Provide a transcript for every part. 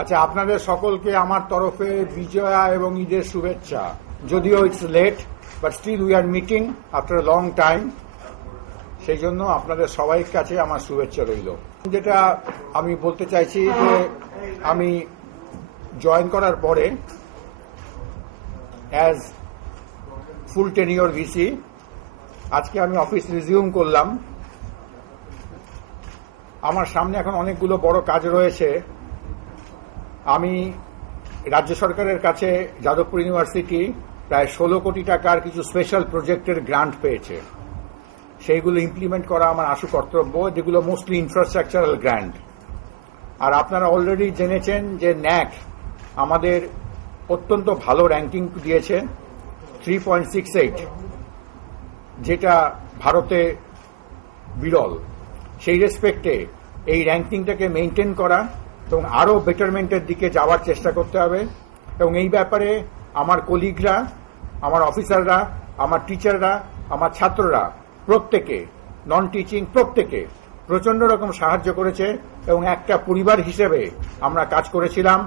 আচ্ছা, আপনাদের সকলকে আমার তরফে বিজয়া এবং ঈদের শুভেচ্ছা। যদিও it's late, but still we are meeting after long time. সেই জন্য আপনাদের সবাই কাছে আমার শুভেচ্ছা রইল। যেটা আমি বলতে চাইছি যে আমি জয়েন করার পরে অ্যাজ ফুল টেনিওর ভিসি আজকে আমি অফিস রিজিউম করলাম। আমার সামনে এখন অনেকগুলো বড় কাজ রয়েছে। আমি রাজ্য সরকারের কাছে যাদবপুর ইউনিভার্সিটি প্রায় 16 কোটি টাকার কিছু স্পেশাল প্রজেক্টের গ্রান্ট পেয়েছে। সেইগুলো ইমপ্লিমেন্ট করা আমার আশু কর্তব্য, যেগুলো মোস্টলি ইনফ্রাস্ট্রাকচারাল গ্রান্ট। আর আপনারা অলরেডি জেনেছেন যে ন্যাক আমাদের অত্যন্ত ভালো র্যাঙ্কিং দিয়েছে 3.68, যেটা ভারতে বিরল। সেই রেসপেক্টে এই র্যাঙ্কিংটাকে মেনটেন করা এবং আরও বেটারমেন্টের দিকে যাওয়ার চেষ্টা করতে হবে। এবং এই ব্যাপারে আমার কলিগরা, আমার অফিসাররা, আমার টিচাররা, আমার ছাত্ররা প্রত্যেকে, নন টিচিং প্রত্যেকে প্রচন্ড রকম সাহায্য করেছে এবং একটা পরিবার হিসেবে আমরা কাজ করেছিলাম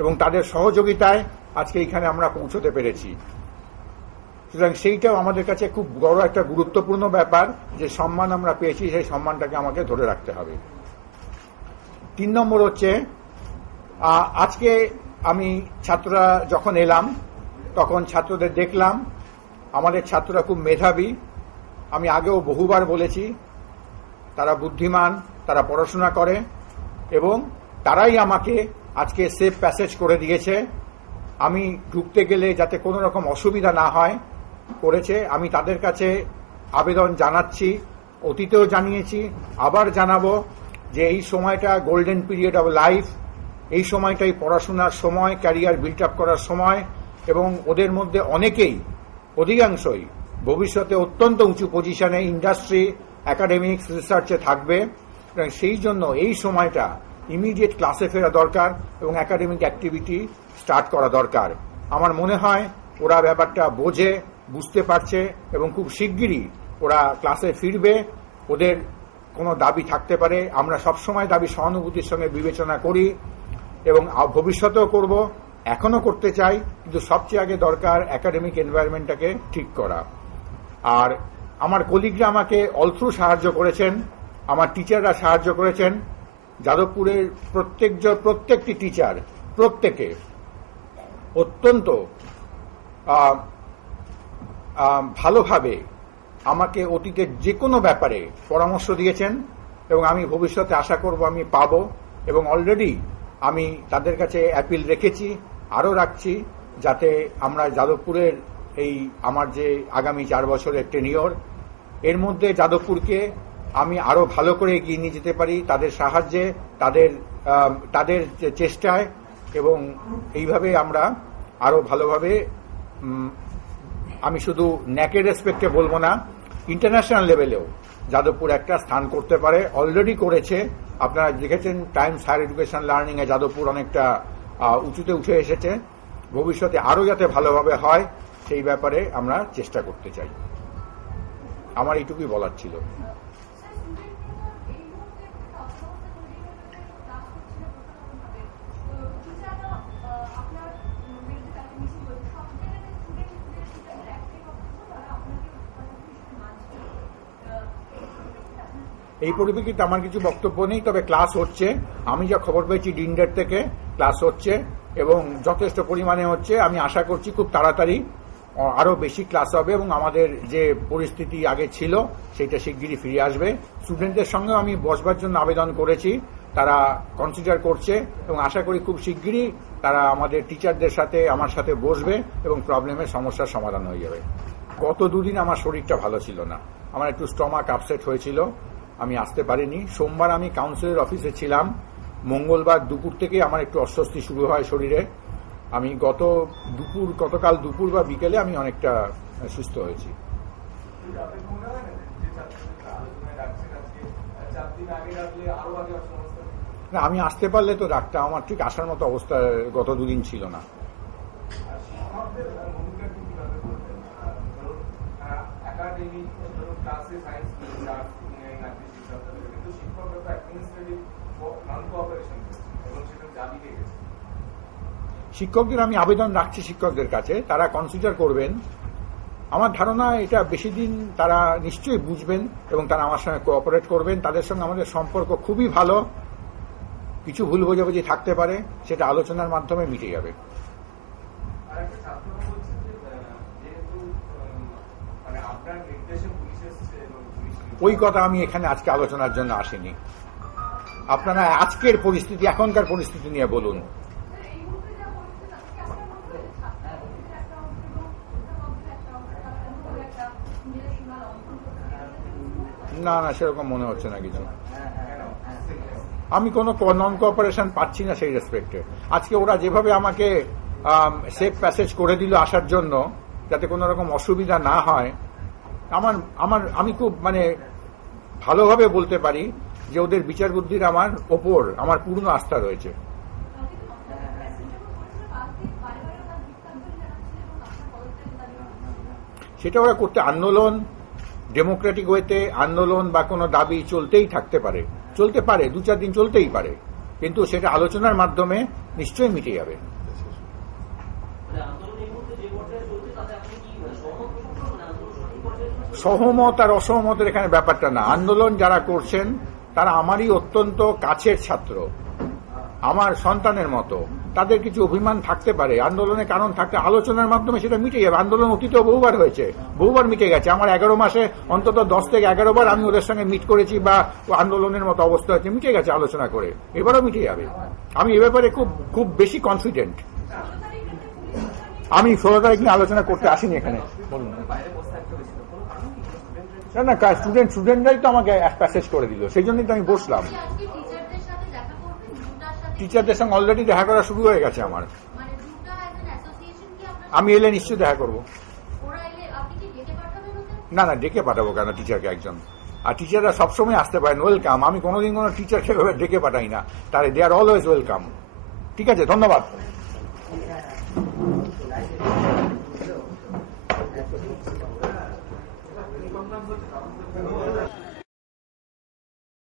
এবং তাদের সহযোগিতায় আজকে এখানে আমরা পৌঁছতে পেরেছি। সুতরাং সেইটাও আমাদের কাছে খুব বড় একটা গুরুত্বপূর্ণ ব্যাপার, যে সম্মান আমরা পেয়েছি সেই সম্মানটাকে আমাকে ধরে রাখতে হবে। 3 নম্বর হচ্ছে, আজকে আমি ছাত্ররা যখন এলাম তখন ছাত্রদের দেখলাম আমাদের ছাত্ররা খুব মেধাবী। আমি আগেও বহুবার বলেছি তারা বুদ্ধিমান, তারা পড়াশোনা করে এবং তারাই আমাকে আজকে সেফ প্যাসেজ করে দিয়েছে। আমি ঢুকতে গেলে যাতে কোনো রকম অসুবিধা না হয় করেছে। আমি তাদের কাছে আবেদন জানাচ্ছি, অতীতেও জানিয়েছি, আবার জানাবো যে এই সময়টা গোল্ডেন পিরিয়ড অফ লাইফ। এই সময়টাই পড়াশোনার সময়, ক্যারিয়ার বিল্ড আপ করার সময় এবং ওদের মধ্যে অনেকেই, অধিকাংশই ভবিষ্যতে অত্যন্ত উঁচু পজিশনে ইন্ডাস্ট্রি, একাডেমিক্স, রিসার্চে থাকবে। সেই জন্য এই সময়টা ইমিডিয়েট ক্লাসে ফেরা দরকার এবং একাডেমিক অ্যাক্টিভিটি স্টার্ট করা দরকার। আমার মনে হয় ওরা ব্যাপারটা বোঝে, বুঝতে পারছে এবং খুব শিগগিরই ওরা ক্লাসে ফিরবে। ওদের কোনো দাবি থাকতে পারে, আমরা সবসময় দাবি সহানুভূতির সঙ্গে বিবেচনা করি এবং ভবিষ্যতেও করব, এখনো করতে চাই। কিন্তু সবচেয়ে আগে দরকার একাডেমিক এনভায়রনমেন্টটাকে ঠিক করা। আর আমার কলিগরা আমাকে অল থ্রু সাহায্য করেছেন, আমার টিচাররা সাহায্য করেছেন। যাদবপুরের প্রত্যেকটি টিচার প্রত্যেকে অত্যন্ত ভালোভাবে আমাকে অতীতের যে কোনো ব্যাপারে পরামর্শ দিয়েছেন এবং আমি ভবিষ্যতে আশা করব আমি পাব। এবং অলরেডি আমি তাদের কাছে অ্যাপিল রেখেছি, আরও রাখছি, যাতে আমরা যাদবপুরের এই আমার যে আগামী 4 বছরের টেনিওর, এর মধ্যে যাদবপুরকে আমি আরও ভালো করে এগিয়ে নিয়ে যেতে পারি তাদের সাহায্যে, তাদের চেষ্টায়। এবং এইভাবে আমরা আরও ভালোভাবে, আমি শুধু ন্যাকের রেসপেক্টে বলবো না, ইন্টারন্যাশনাল লেভেলেও যাদবপুর একটা স্থান করতে পারে, অলরেডি করেছে। আপনারা দেখেছেন টাইমস হায়ার এডুকেশন লার্নিং এ যাদবপুর অনেকটা উঁচুতে উঠে এসেছে। ভবিষ্যতে আরও যাতে ভালোভাবে হয় সেই ব্যাপারে আমরা চেষ্টা করতে চাই। আমার এইটুকুই বলার ছিল। এই পরিপ্রেক্ষিতে আমার কিছু বক্তব্য নেই, তবে ক্লাস হচ্ছে। আমি যা খবর পেয়েছি ডিনডের থেকে ক্লাস হচ্ছে এবং যথেষ্ট পরিমাণে হচ্ছে। আমি আশা করছি খুব তাড়াতাড়ি আরও বেশি ক্লাস হবে এবং আমাদের যে পরিস্থিতি আগে ছিল সেটা শিগগিরই ফিরে আসবে। স্টুডেন্টদের সঙ্গেও আমি বসবার জন্য আবেদন করেছি, তারা কনসিডার করছে এবং আশা করি খুব শিগগিরই তারা আমাদের টিচারদের সাথে আমার সাথে বসবে এবং প্রবলেমের সমস্যার সমাধান হয়ে যাবে। গত 2 দিন আমার শরীরটা ভালো ছিল না, আমার একটু স্টমাক আপসেট হয়েছিল, আমি আসতে পারিনি। সোমবার আমি কাউন্সিলের অফিসে ছিলাম, মঙ্গলবার দুপুর থেকে আমার একটু অস্বস্তি শুরু হয় শরীরে। আমি গতকাল দুপুর বা বিকেলে আমি অনেকটা সুস্থ হয়েছি। না, আমি আসতে পারলে তো ডাক্তার, আমার ঠিক আসার মতো অবস্থা গত 2 দিন ছিল না। শিক্ষকদের আমি আবেদন রাখছি শিক্ষকদের কাছে, তারা কনসিডার করবেন। আমার ধারণা এটা বেশি দিন তারা নিশ্চয়ই বুঝবেন এবং তারা আমার সঙ্গে কোঅপারেট করবেন। তাদের সঙ্গে আমাদের সম্পর্ক খুবই ভালো। কিছু ভুল বোঝাবুঝি থাকতে পারে, সেটা আলোচনার মাধ্যমে মিটে যাবে। ওই কথা আমি এখানে আজকে আলোচনার জন্য আসিনি। আপনারা আজকের পরিস্থিতি, এখনকার পরিস্থিতি নিয়ে বলুন। না না, সেরকম মনে হচ্ছে না কিছু। আমি কোনো নন কোঅপারেশন পাচ্ছি না সেই রেসপেক্টে। আজকে ওরা যেভাবে আমাকে সেফ প্যাসেজ করে দিল আসার জন্য, যাতে কোনো রকম অসুবিধা না হয়, আমি খুব ভালোভাবে বলতে পারি যে ওদের বিচার বুদ্ধির আমার ওপর আমার পূর্ণ আস্থা রয়েছে। সেটা ওরা করতে, আন্দোলন ডেমোক্রেটিক ওয়েতে আন্দোলন বা কোনো দাবি চলতেই থাকতে পারে, চলতে পারে, 2-4 দিন চলতেই পারে, কিন্তু সেটা আলোচনার মাধ্যমে নিশ্চয়ই মিটে যাবে। সহমত আর অসহমতের এখানে ব্যাপারটা না। আন্দোলন যারা করছেন তারা আমারই অত্যন্ত কাছের ছাত্র, আমার সন্তানের মতো। তাদের কিছু অভিমান থাকতে পারে, আন্দোলনের কারণ থাকতে, আলোচনার মাধ্যমে সেটা মিটে যাবে। আন্দোলন অতীতেও বহুবার হয়েছে, বহুবার মিটে গেছে। আমার 11 মাসে অন্তত 10 থেকে 11 বার আমি ওদের সঙ্গে মিট করেছি, বা আন্দোলনের মতো অবস্থা হয়েছে, মিটে গেছে আলোচনা করে। এবারও মিটে যাবে। আমি এ ব্যাপারে খুব খুব বেশি কনফিডেন্ট। আমি 16 তারিখ নিয়ে আলোচনা করতে আসিনি এখানে। বলুন না না, স্টুডেন্টরাই তো আমাকে প্যাসেজ করে দিল, সেই জন্যই তো আমি বসলাম। টিচারদের সঙ্গে অলরেডি দেখা করা শুরু হয়ে গেছে আমার। আমি এলে নিশ্চয়ই দেখা করব। না না, ডেকে পাঠাবো কেন টিচারকে একজন? আর টিচাররা সবসময় আসতে পারেন, ওয়েলকাম। আমি কোনোদিন কোনো টিচারকে ডেকে পাঠাই না, তাহলে দে আর অলওয়েজ ওয়েলকাম। ঠিক আছে, ধন্যবাদ।